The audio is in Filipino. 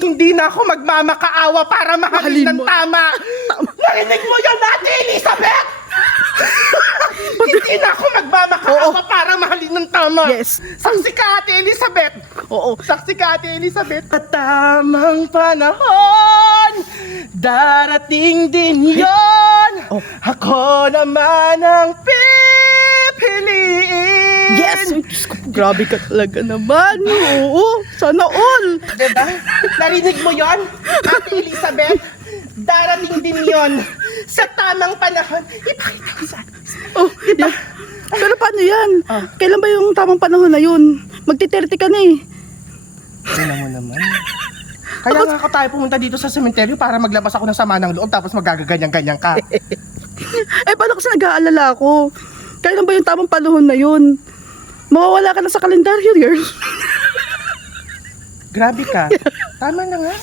Hindi na ako magmamakaawa para mahalin ng mo. tama. Narinig mo yun, Ate Elizabeth? Hindi na ako magmamakaawa para mahalin ng tama. Yes. Saksi ka, Ate Elizabeth. Oo. Saksi ka, Ate Elizabeth. At tamang panahon, darating din yon. Oh. Ako naman ang pipiliin. Yes! Ay, Diyos ko, grabe ka talaga naman. Oo, sana all. Diba? Narinig mo yon, Ate Elizabeth? Darating din yon sa tamang panahon. Ipakita ko sa Oh, yeah. Pero paano yan? Ah. Kailan ba yung tamang panahon na yun? Magti-30 ka na eh. Tingnan mo naman. Kaya nga ako tayo pumunta dito sa sementeryo para maglabas ako ng sama ng loob tapos magagaganyan-ganyan ka. Eh, paano kasi nag-aalala ako? Kailan ba yung tamang panahon na yun? Mawawala ka na sa kalendaryo, girl. Grabe ka. Tama na nga.